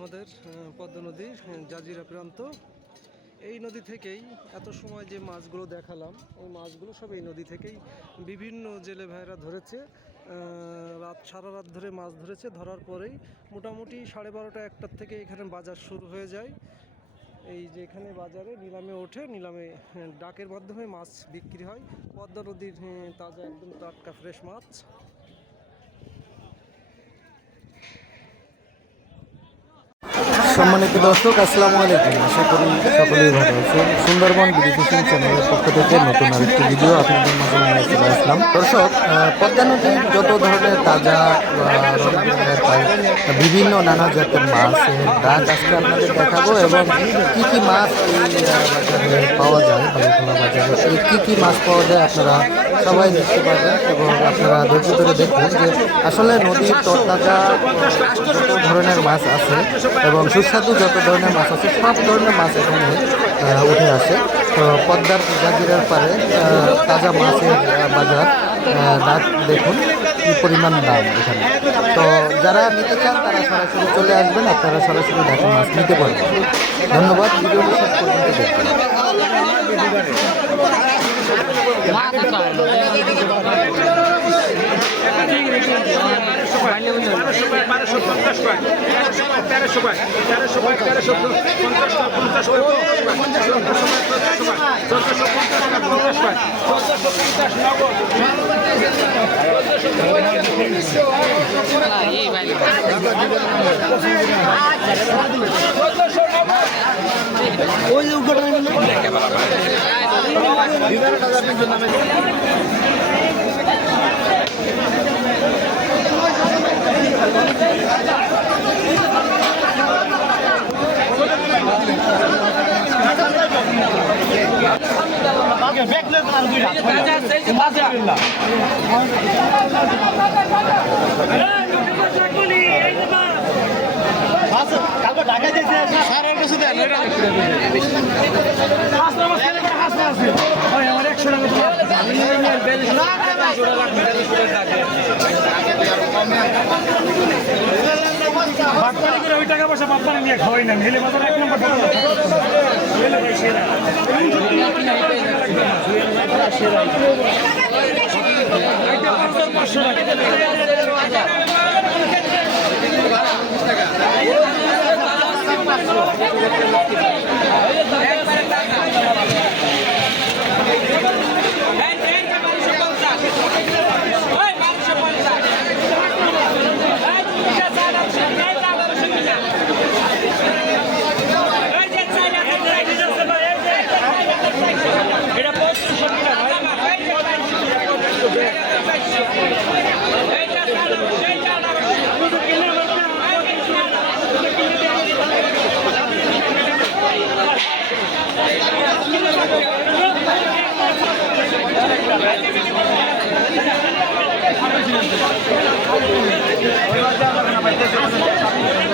আমাদের পদ্মা নদীর জাজিরা প্রান্ত। এই নদী থেকেই এত সময় যে মাছগুলো দেখালাম ওই মাছগুলো সব এই নদী থেকেই বিভিন্ন জেলে ভাইরা ধরেছে। রাত, সারা রাত ধরে মাছ ধরেছে। ধরার পরেই মোটামুটি সাড়ে বারোটা, একটার থেকে এখানে বাজার শুরু হয়ে যায়। এই যে এখানে বাজারে নিলামে ওঠে, নিলামে ডাকের মাধ্যমে মাছ বিক্রি হয়। পদ্মা নদীর তাজা একদম টাটকা, ফ্রেশ মাছ। সম্মানিত দর্শক, আসসালামু আলাইকুম। আশা করি সকলেই ভালো আছেন। সুন্দরবন বিডিফিশন চ্যানেলের পক্ষ থেকে নতুন আরেকটি ভিডিও আপনাদের মাঝে নিয়ে চলে আসলাম। দর্শক পদ্মা নদীর যত ধরনের তাজা বিভিন্ন নানা জাতের মাছ ডাক আজকে আপনাদের দেখাবো এবং কী কী মাছ এই পাওয়া যায়, বাজারে কি কি মাছ পাওয়া যায় আপনারা সবাই দেখতে পাবেন এবং আপনারা ধৈর্য ধরে দেখুন যে আসলে নদীর তরতাজা যত ধরনের মাছ আছে এবং সুস্বাদু যত ধরনের মাছ আছে, সব ধরনের মাছ এখানে উঠে আসে। তো পদ্মার জাজিরার পারে তাজা মাছের বাজার দাঁত দেখুন, কি পরিমাণ দাম এখানে। তো যারা নিতে চান, তারা সরাসরি চলে আসবেন। আপনারা সরাসরি ঢাকা মাছ নিতে পারবেন। ধন্যবাদ। ভিডিওটি শেষ পর্যন্ত দেখবেন। বারোশো পঞ্চাশ টাকা তেরোশো টাকা তেরোশো টাকা তেরোশো টাকা তেরোশো পঞ্চাশ টাকা পঞ্চাশ টাকা পঞ্চাশ টাকা চোদ্দশো পঞ্চাশ টাকা পঞ্চাশ টাকা চোদ্দশো পঞ্চাশ নগদ দুইটা বাটপানি করে ওই টাকা পয়সা বাটপানি নিয়ে খাওয়াই না মেলে বাজার এক নম্বর টাকা ভাই সেরা একটা পাঁচশো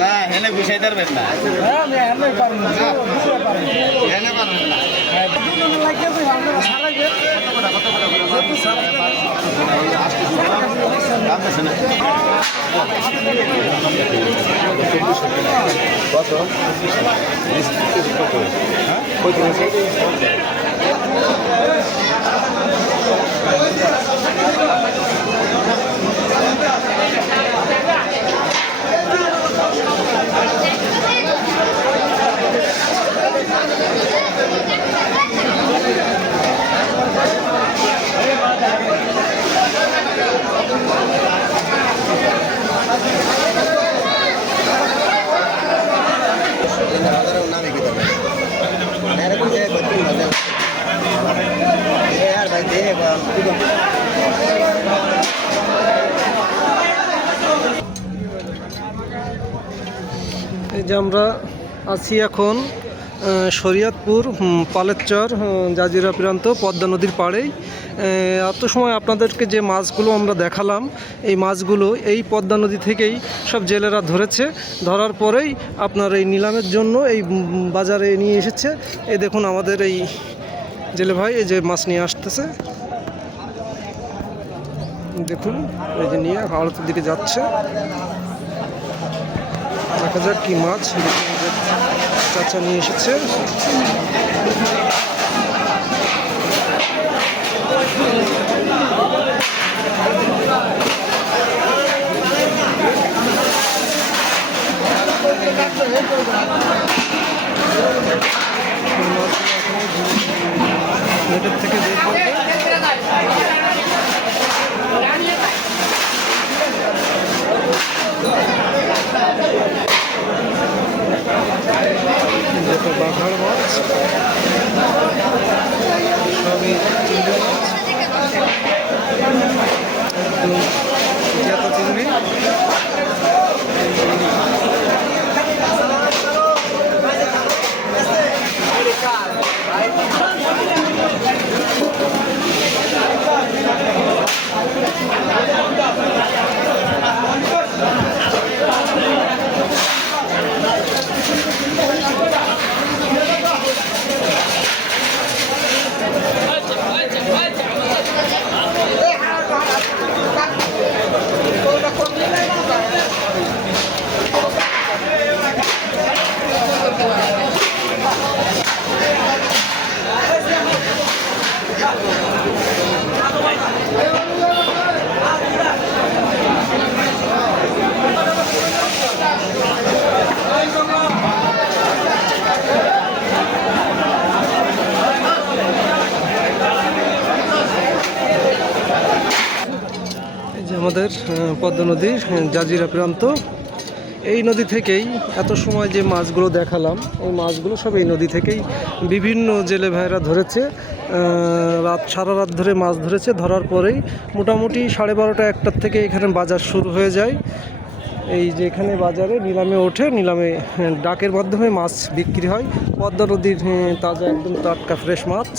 না হেনে গুছাই পারবেন না। হেনে কত? এই যে আমরা আছি এখন শরীয়তপুর পালেরচর জাজিরা প্রান্ত, পদ্মা নদীর পাড়েই। এত সময় আপনাদেরকে যে মাছগুলো আমরা দেখালাম, এই মাছগুলো এই পদ্মা নদী থেকেই সব জেলেরা ধরেছে। ধরার পরেই আপনার এই নিলামের জন্য এই বাজারে নিয়ে এসেছে। এই দেখুন আমাদের এই জেলে ভাই, এই যে মাছ নিয়ে আসতেছে। দেখুন, এই যে নিয়ে আড়তের দিকে যাচ্ছে। দেখা যাক কি মাছ চাচা নিয়ে এসেছে। নেটের থেকে বাঘার মাছ আমাদের পদ্মা নদীর জাজিরা প্রান্ত। এই নদী থেকেই এত সময় যে মাছগুলো দেখালাম, এই মাছগুলো সব এই নদী থেকেই বিভিন্ন জেলে ভাইরা ধরেছে। রাত, সারা রাত ধরে মাছ ধরেছে, ধরার পরেই মোটামুটি সাড়ে বারোটা, একটার থেকে এখানে বাজার শুরু হয়ে যায়। এই যে এখানে বাজারে নিলামে ওঠে, নিলামে ডাকের মাধ্যমে মাছ বিক্রি হয়। পদ্মা নদীর তাজা একদম টাটকা ফ্রেশ মাছ।